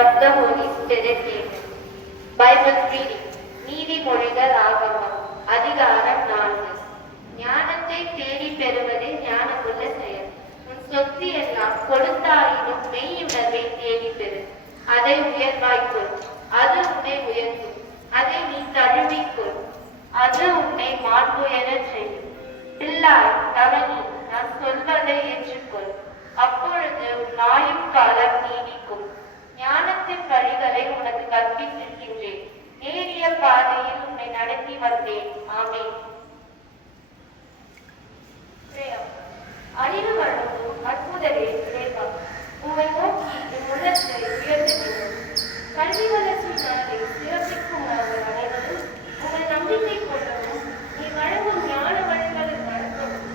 of the Holy Spirit. Amen. Bible reading. நீதிமொழிகள் ஆகமம் அதிகாரம் 4. ஞானத்தை தேடி பெறுவது ஞானமுள்ள செயல். உன் சொத்து எல்லாம் கொடுத்தாயினும் மெய்யுணர்வை தேடி பெறு. அதை உயர்வாய்க்கொள், அது உன்னை உயர்த்தும். அதை நீ தழுவிக்கொள், அது உன்னை மாண்புயரச் செய்யும். பிள்ளாய் கவனி, நான் சொல்வதை ஏற்றுக்கொள், அப்பொழுது உன் ஆயுள் காலம் நீடிக்கும். ஞானத்தின் வழிகளை உனக்கு கற்பித்திருக்கின்றேன், நேரிய பாதையில் உன்னை நடத்தி வந்தேன். ஆமென். அறிவு வழங்கும் அற்புதரே தேவம், உம்மை நோக்கி என் உள்ளத்தை உயர்த்துகிறோம். கல்வி வளர்ச்சி நாளை சிறப்பிக்கும் அனைவரும் உங்கள் நம்பிக்கை கொள்ளவும், நீ வழங்கும் ஞான வழிகளை நடத்தவும்,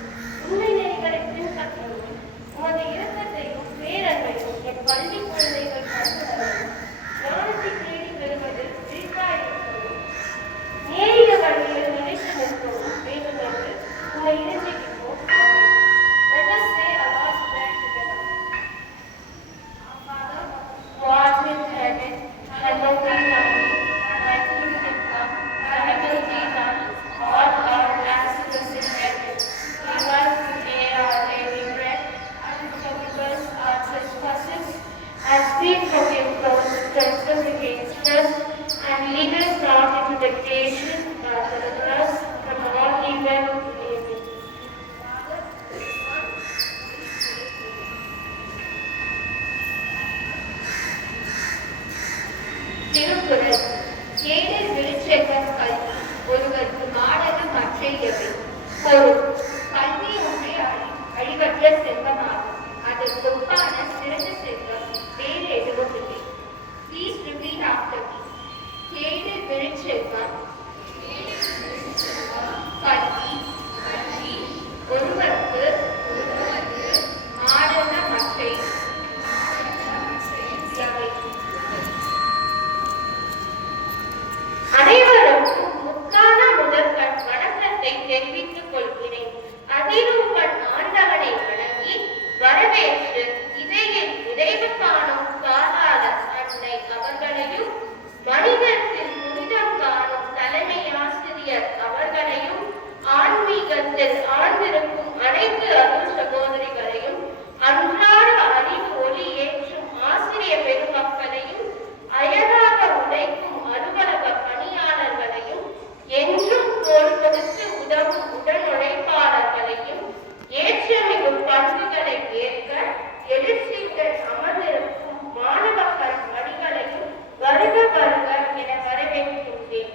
உண்மை நெறிகளை பின்பற்றவும், உமது இரக்கத்தையும் பேரன்பையும் என் பள்ளி குழந்தைகள் கண்டு வரவும், ஞானத்தை தேடி பெறுவது விழித்தாயிருக்கவும், நேரிய வழியில் நினைத்து நிற்கவும் வேண்டும் என்று உங்களை இணைந்திருக்கிறோம். Let us say a Lord's Prayer together. Our Father, who art in heaven, hallowed be thy name. Thy kingdom come, thy will be done on earth as it is in heaven. Give us today our daily bread, and forgive us our trespasses, as we forgive those who trespass against us. And lead us not into temptation, but deliver us from all evil. Thirukkural. ஏழில் விருட்சகம் கல்வி, ஒருவருக்கு மாடகம் மற்றையவை. பொருள். கல்வி ஒன்றே அழிவற்ற செல்வமாகும். அதற்கு ஒப்பான சிறந்த செல்வம் வேறு எதுவும் இல்லை. Please repeat after me. ஏழில் விருட்சகம் கல்வி, ஒருவருக்கு மாடகம் மற்றையவை. அனைவருக்கும் முக்கான முதற்கண் வணக்கத்தை தெரிவித்துக் கொள்கிறேன். அதிலும் ஆண்டவனை வணங்கி வரவேற்று இதையில் நிறைவு காணும் காலால அன்னை அவர்களையும், மனிதத்தில் புனிதம் காணும் தலைமை ஆசிரியர் அவர்களையும், ஆன்மீகத்தில் ஆழ்ந்திருக்கும் அனைத்து அருள் சகோதரிகளையும், அன்றாட அறிவு ஒளி ஏற்றும் ஆசிரிய பெருமக்களையும், அயராக உழைக்கும் அலுவலக பணியாளர்களையும், என்றும் தோள் கொடுத்து உதவும் உடன் உழைப்பாளர்களையும், ஏற்றமிகு பண்புகளை ஏற்க எழுச்சியுடன் அமர்ந்திருக்கும் மாணவர்கள் மணிகளையும் வருக வருக என வரவேற்கின்றேன்.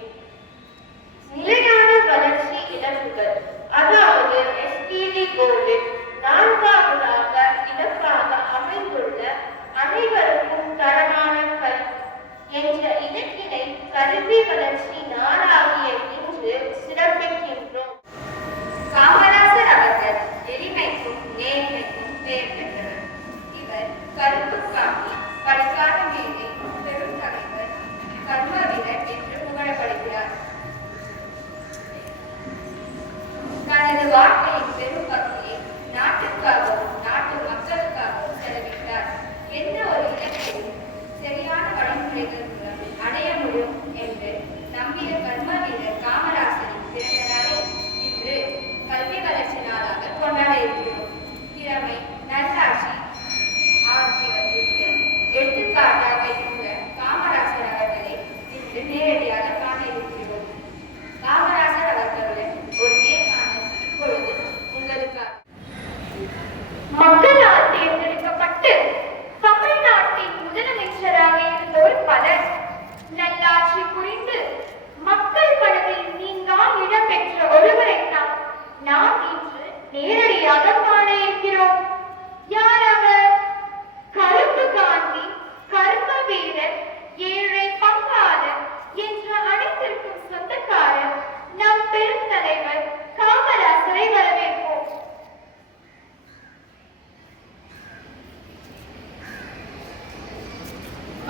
நிலையான வளர்ச்சி இலக்குகள், அதாவது SDG கோலில் 4வது இலக்காக அமைந்துள்ள அனைவருக்கும் தரமான கல்வி என்ற இலக்கினை கல்வி வளர்ச்சி நாளாகிய இன்று சிறப்பிக்கின்றோம். காமராசர் அவர்கள் எளிமைக்கும் நேர்மைக்கும் பெயர் பெற்றவர். இவர் கருப்பு காமி, படிக்காத மேதை, பெரும் தலைவர், கர்மவீரர் என்று புகழப்படுகிறார். தனது வாழ்க்கையின் பெரும் பகுதியை நாட்டுக்காகவும் நாட்டு மக்களுக்காகவும் செலவிட்டார். எந்த ஒரு இலக்கையும் சரியான வழிமுறைகள் மூலம் அடைய முடியும் என்று நம்பிய கர்ம வீரர் காமராசரின் பிறந்த நாளை இன்று கல்வி வளர்ச்சி நாளாக கொண்டாட இருக்கிறோம். திறமை, நல்லாட்சி ஆகியவற்றிற்கு எடுத்துக்காட்டாக இருந்த காமராசர் அவர்களை இன்று நேரடியாக காண இருக்கிறோம். காமராசர் அவர்களுடன் ஒரு நேர்காணல் இப்பொழுது உங்களுக்காக. மக்களால் தேர்ந்தெடுக்கப்பட்டு தமிழ்நாட்டின் முதலமைச்சராக இருந்தோர் பலர். நல்லாட்சி புரிந்து மக்கள் மனதில் நீங்கா இடம்பெற்ற ஒருவரைத்தான் நாம் இன்று நேரடியாக காண இருக்கிறோம். யார் அவர்? கருப்பு காந்தி, கர்ம வீரர், ஏழை பங்காளர் என்ற அனைத்திற்கும் சொந்தக்காரர் நம் பெருந்தலைவர் காமராசரை வரவேற்போம்.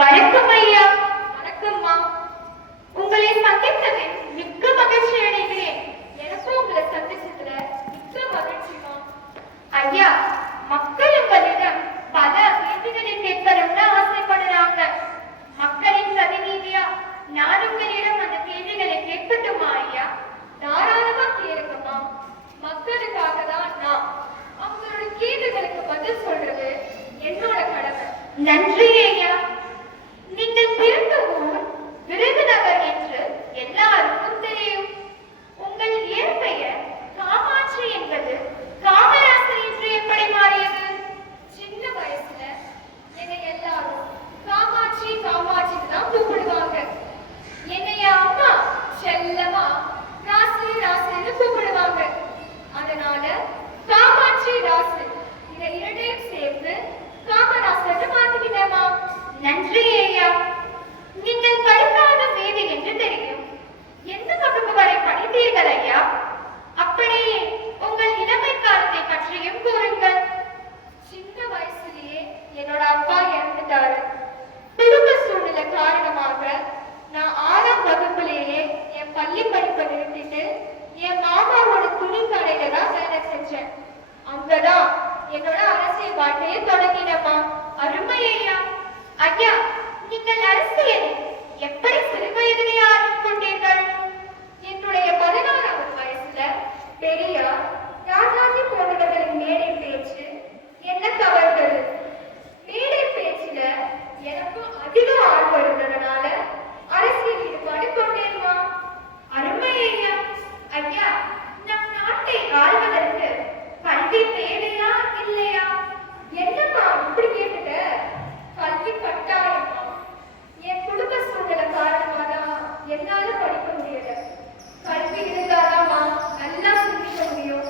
வணக்கம் ஐயா. வணக்கம்மா. உங்களை சந்தித்ததில் மிக்க மகிழ்ச்சி அடைகிறேன். எனக்கும் உங்களை சந்திச்சதுல மிக்க மகிழ்ச்சிமா. ஐயா, மக்கள் உங்களிடம் பல கேள்விகளை கேட்கணும்னு ஆசைப்படுறாங்க. நன்றி ஐயா. நீங்கள் பிறந்த ஊர் விருதுநகர் என்று எல்லாருக்கும் தெரியும். உங்கள் இயற்பெயர் காமாட்சி என்பது காமராசர் என்று எப்படி மாறியது? சின்ன வயசுல என்னை எல்லாரும் காமாட்சி காமாட்சி தான் கூப்பிடுவாங்க. என்னைய அம்மா செல்லமா ராசு ராசுன்னு கூப்பிடுவாங்க. அதனால காமாட்சி ராசு இதை இரண்டையும் சேர்த்து காமராசர் மாத்திக்கிட்டேமா. நன்றி ஐயா. நீங்கள் படிக்காத மேதை என்று தெரியும். எந்த வகுப்பு வரை படித்தீர்கள் ஐயா? அப்படியே உங்கள் இளமை காலத்தை பற்றியும் கூறுங்கள். சின்ன வயசுலயே என்னோட அப்பா இறந்துட்டாரு. குடும்ப சூழ்நிலை காரணமாக நான் 6ஆம் வகுப்பிலேயே என் பள்ளி படிப்பை நிறுத்திட்டு என் மாமாவோட துணி கடையில தான் வேலை செஞ்சேன். அங்கதான் என்னோட அரசியல் வாழ்க்கையை தொடங்கினமா. அருமை ஐயா. ஐயா, நீங்கள் அரசியலை எப்படி சிறு வயதிலே ஆரம்பிக்கொண்டீர்கள்? என்னுடைய 16வது வயசுல பெரியார் ராஜாஜி போன்றவர்களின் மேடை பேச்சு என்ன கவர்ந்தது. மேடை பேச்சுல எனக்கும் அதிக ஆர்வம் இருந்ததுனால அரசியல் ஈடுபாடு கொண்டேருமா. அருமை ஐயா. ஐயா, நம் நாட்டை ஆள்வதற்கு கல்வி தேவையா இல்லையா? என்னம்மா இப்படி கேட்டுட்ட? கல்வி கட்டாயமா. என் குடும்ப சூழ்நிலை காரணமா தான் என்னால படிக்க முடியல. கல்வி இருந்தாதாம்மா நல்லா சிந்திக்க முடியும்.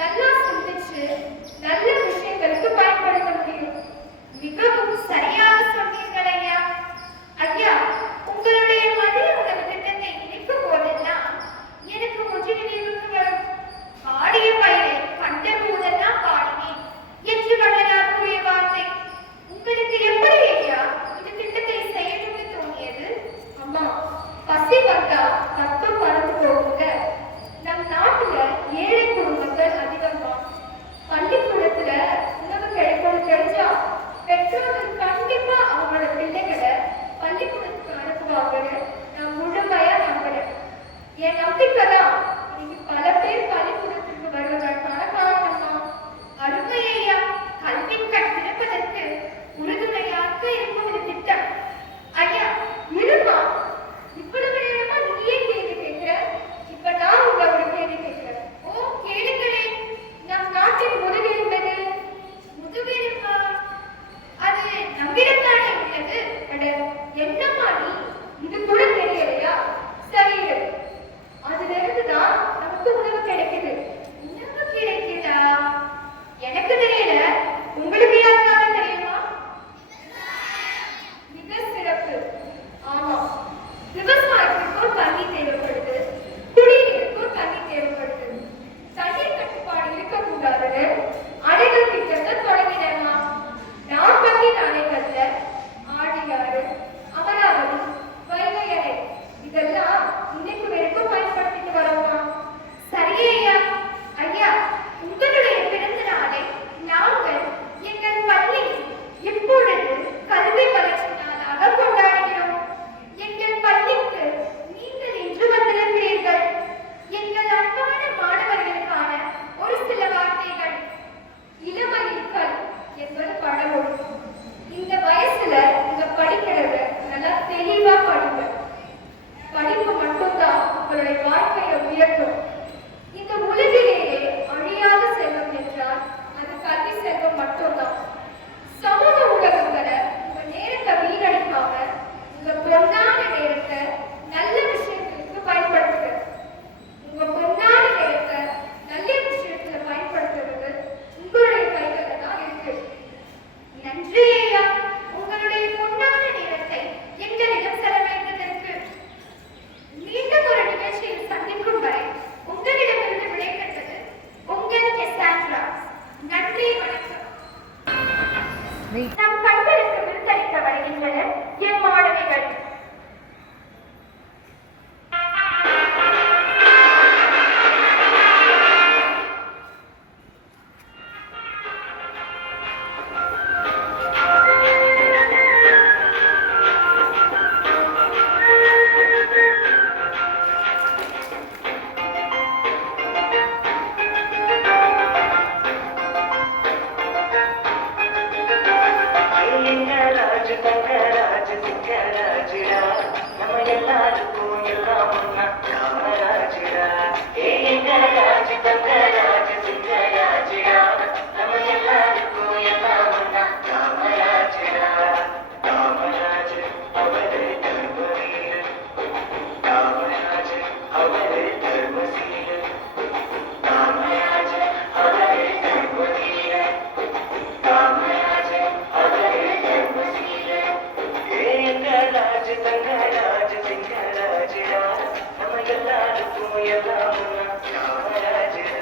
நல்லா சிந்திச்சு நல்ல விஷயங்களுக்கு பயன்படுத்த முடியும். மிகவும் சரியாக சொன்னீர்கள் ஐயா. ஐயா, உங்களுடைய மதிய உணவு திட்டத்தை இணைக்கும் போதெல்லாம் எனக்கு ஒன்று நினைவுக்கு வரும். பாடிய பயிரை கண்ட போதெல்லாம் பாடினேன் என்று வள்ளலார் கூறிய வார்த்தை. உங்களுக்கு எப்படி ஐயா இந்த திட்டத்தை செய்யணும்னு தோணியது? அம்மா, பசி வந்தா ரத்தம் பறந்து போகுங்க. நம் நாட்டுல ஏழை குடும்பங்கள் அதிகமா. பள்ளிக்கூடத்துல உணவு கிடைப்பது தெரிஞ்சா பெற்றோர்கள் கண்டிப்பா அவங்களோட பிள்ளைகளை பள்ளிக்கூடத்துக்கு அனுப்புவாங்கன்னு நான் முழுமையா நம்புறேன். என் நம்பிக்கைதான் இன்னைக்கு பல பேர் பள்ளிக்கூடத்திற்கு வருவதற்கான காரணமா. அருமை ஐயா. கல்வி திறப்பதற்கு உறுதுணையாக இருக்கும் இந்த திட்டம். ஐயா, இருமா. இவ்வளவு நேரமா நீயே கேள்வி கேட்கிற. இப்ப நான் உங்களை ஒரு கேள்வி கேட்கிறேன். ஓ, கேளுங்களே. நம் நாட்டின் முதுகு என்பது முதுகெலும்பா? அது நம்மிடத்தானே உள்ளது. அட என்னம்மா நீ, இது கூட தெரியலையா? சரி, அதுல இருந்துதான் நமக்கு உணவு கிடைக்குது. உணவு கிடைக்குதா? எனக்கு தெரியல, உங்களுக்கு யாருக்காவது தெரியுமா? மிக சிறப்பு. ஆமா, விவசாயத்துக்கும் தண்ணி தேவைப்படுது, குடிநீருக்கும் தண்ணி தேவைப்படுது. தண்ணீர் கட்டுப்பாடு இருக்கக்கூடாதுன்னு அணைகள் திட்டத்தை தொடங்கினேம்மா. நான் கட்டின அணைகள்ல ஆழியாறு, அமராவதி, வைகை அணை இதெல்லாம் இன்னைக்கு வரைக்கும் பயன்படுத்திட்டு வரோமா. சரி ஐயா. ஐயா, உங்களுடைய பிறந்த நாளை நாங்கள் எங்கள் பள்ளி இப்பொழுது கல்வி வளர்ச்சி நாளாக கொண்டாடுகிறோம். எங்கள் பள்ளிக்கு நீங்கள் இன்று வந்திருக்கிறீர்கள். எங்கள் அன்பான மாணவர்களுக்கான ஒரு சில வார்த்தைகள். இளமயில்கள் என்பது பழமொழி. இந்த வயசுல நீங்க படிக்கிறத நல்லா தெளிவா படிங்க. படிப்பு மட்டும்தான் உங்களுடைய வாழ்க்கையை உயர்த்தும். இந்த உலகிலேயே அழியாத செல்வம் என்றால் அது கல்வி செல்வம் மட்டும்தான். சமூக ஊடகங்களை உங்க நேரத்தை வீணடிக்காம உங்க பொன்னான நேரத்தை நல்ல விஷயங்களுக்கு பயன்படுத்துங்க. உங்க பொன்னான நேரத்தை நல்ல விஷயத்துல பயன்படுத்துறது உங்களுடைய கைகள்ல தான் இருக்கு. நன்றி ஐயா. உங்களுடைய பொன்னான நேரத்தை எங்களிடம் செலவழித்ததற்கு. மீண்டும் ஒரு நிகழ்ச்சியில் சந்திக்கும் வரை உங்களிடமிருந்து விடைபெற்றது உங்கள் கெசாண்ட்ரா. நன்றி, வணக்கம். நம் கண்களுக்கு விருந்தளிக்க வருகின்றனர் என் மாணவிகள். Thank you. எல்லாருக்கும் எல்லாம் ஒன்னா காமராஜரா. எங்க ராஜ தங்கராஜ சிங்கராஜரா. நம்ம எல்லாருக்கும் எல்லாம் ஒன்னா காமராஜரா. காமராஜ அவரு தர்மவீரர். காமராஜ அவரு தர்மசீலர். காமராஜ அவரு தர்மவீரர். காமராஜ அவரு தர்மசீலர். எங்க ராஜ தங்கராஜ சிங்கராஜரா. நம்ம எல்லாருக்கும் எல்லாம் ஒன்னா காமராஜரா.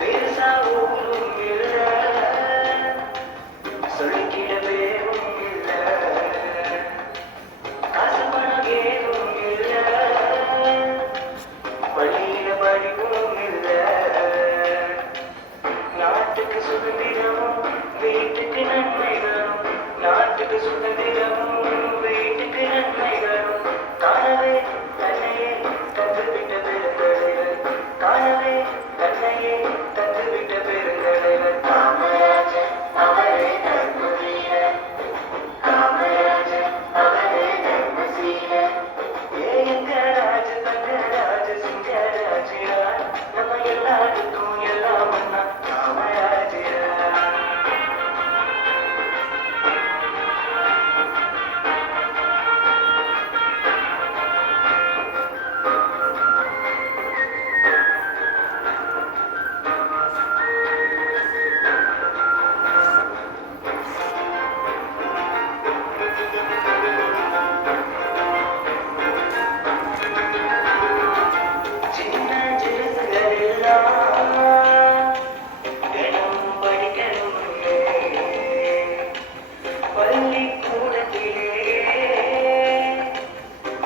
பெருசா ஊரும் இல்ல, சொல்லிக்கிடவே இல்ல, காசு பணம் ஏதும் இல்ல, பள்ளியில படிப்பும் இல்ல. நாட்டுக்கு சுதந்திரமும் வீட்டுக்கு நன்மைகளும். நாட்டுக்கு சுதந்திரமும் வீட்டுக்கு நன்மைகளும். காணவே தன்னையே தந்துவிட்ட பெருந்தலைவர். காணவே தன்னையே தந்துவிட்ட பெருந்தலைவர். காமராஜர் அவரே தர்மவீரர். காமராஜர் அவரே தர்மசீலர். எங்க ராஜ தங்கராஜ சிங்கராஜரா. நம்ம எல்லாருக்கும் எல்லாம் ஒன்னா காமராஜரா. சின்ன சிறுசுகள் எல்லாம் தினம் படிக்கணுமே. பள்ளிக்கூடத்திலே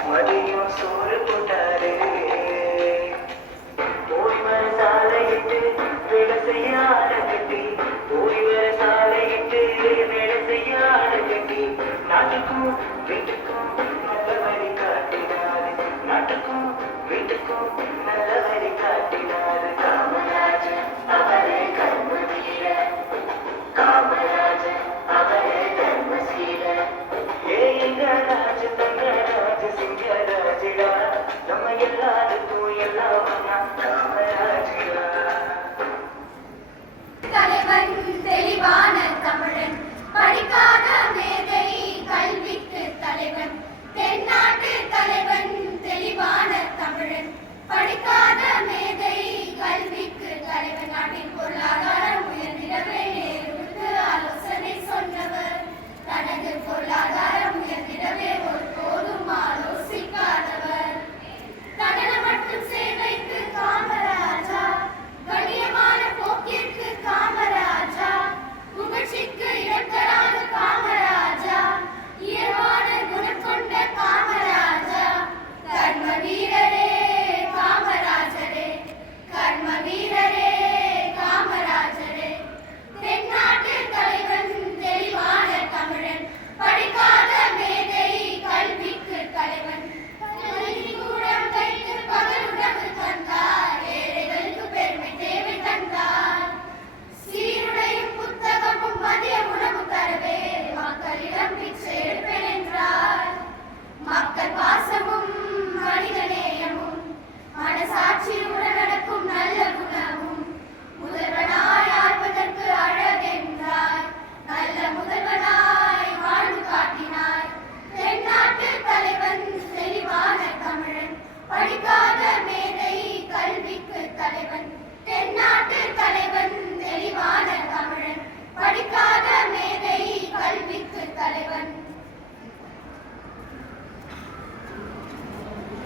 மதியம் சோறு போட்டாரு. போய் வர சாலையிட்டு வேலை செய்ய ஆரம்பிட்டி. போய் வர சாலையிட்டு வேலை செய்ய ஆரம்பிட்டி. நாட்டுக்கும் வீட்டுக்கும் நல்ல வழி காட்டினாரு. நாட்டுக்கும் வீட்டுக்கும் நல்ல வழி காட்டினாரு. காமராஜர் அவரே கர்மவீரர். காமராஜர் அவரே தர்மசீலர். எங்க ராஜ தங்கராஜ சிங்கராஜரா. நம்ம எல்லாருக்கும் எல்லாம் ஒன்னா காமராஜரா. தலைவன் தெளிவான தமிழன், படிக்காத மேதை கல்விக்கு தலைவன். தென்னாட்டு தலைவன் தெளிவான தமிழன், படிக்காத மேதை கல்விக்கு தலைவன். நாட்டின் பொருளாதாரம் உயர்ந்திடவே நேருவுக்கு ஆலோசனை சொன்னவர். தனது பொருளாதாரம் உயர்ந்திடவே ஒருபோதும் ஆலோசிக்காதவர். கடன மற்றும் சேவைக்கு காமராஜா, கண்ணியமான போக்கிற்கு காமராஜா, புகழ்ச்சிக்கு இடம் தராத காமராஜா, இயல்பான குணம் கொண்ட காமராஜா. கர்ம வீரரே காமராஜரே, கர்ம வீரரே காமராஜரே. தென்னாட்டு தலைவன் தெளிவான தமிழன், படிக்காத மேதை கல்விக்கு தலைவன். பள்ளிக்கூடம் வைத்து பகலுணவு தந்தார், ஏழைகளுக்கு பெருமை தேவை தந்தார். சீருடையும் புத்தகமும் மதிய உணவு தரவே மக்களிடம் பிச்சை எடுப்பேன் என்றார். மக்கள் பாசமும் மனிதநேயமும் மனசாட்சியுடன் நடக்கும் நல்ல குணமும் முதல்வனாய் ஆழ்வதற்கு அழகென்றார். நல்ல முதல்வனாய் வாழ்ந்து காட்டினார். தென்னாட்டு தலைவன் தெளிவான தமிழன், படிக்காத மேதை கல்விக்கு தலைவன். தென்னாட்டு தலைவன் தெளிவான தமிழன், படிக்காத மேதை கல்விக்கு தலைவன்.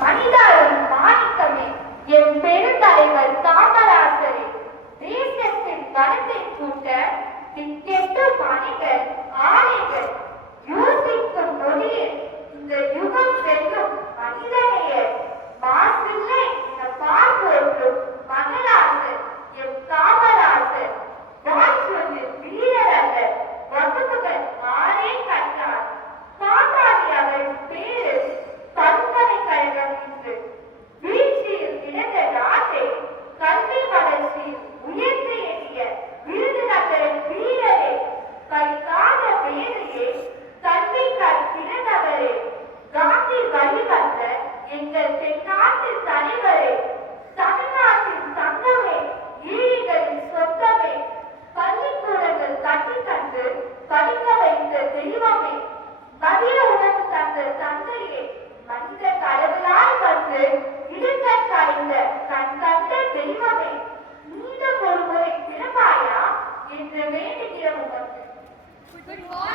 மனிதரின் மாணிக்கமே என் பெருந்தலைவர் காமராசரே. தேசத்தின் வளத்தை கூட்ட திக்கெட்டு மணிகள் ஆலைகள் யோசிக்கும் நொடியில் இந்த யுகம் செல்லும் மனிதநேயர் மாசில்லை என பார்ப்போற்றும் மகளாசர் எம் Good morning.